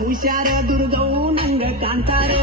ಹುಷಾರ ದುರ್ಗವು ನಂಗ ಕಾಂತಾರೋ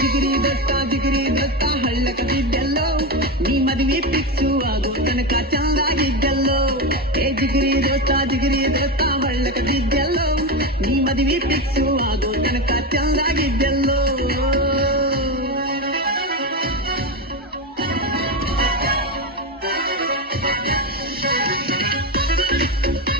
ದಿಗಿರಿ ದತ್ತ ದಿಗಿರಿ ದತ್ತ ಹಳ್ಳ ಕದಿದ್ದೆಲ್ಲೋ ನೀ ಮದುವೆ ಪಿಕ್ಸು ಆಗೋ ತನಕ ಚಂದಾಗಿದ್ದೆಲ್ಲೋ ಏ ದಿಗಿರಿ ದತ್ತ ದಿಗಿರಿ ದತ್ತ ಹಳ್ಳ ಕದಿದ್ದೆಲ್ಲೋ ನೀ ಮದುವೆ ಪಿಕ್ಸು ಆಗೋ ತನಕ ಚಂದಾಗಿದ್ದೆಲ್ಲೋ thank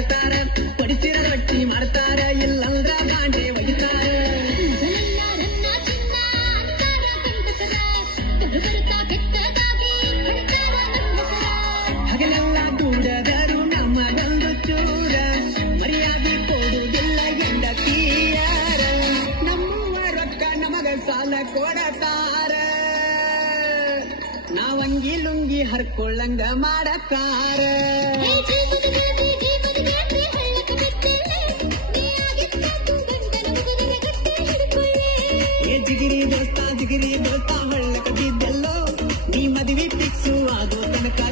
நடத்தார படிச்சிட கட்டி மறத்தார எல்லாம் காண்டே வைத்தார நான் வங்கி லுங்கி ஹர்கொள்ளங்க மாடக்காரே ಕಾಯ್ದು ತನಕ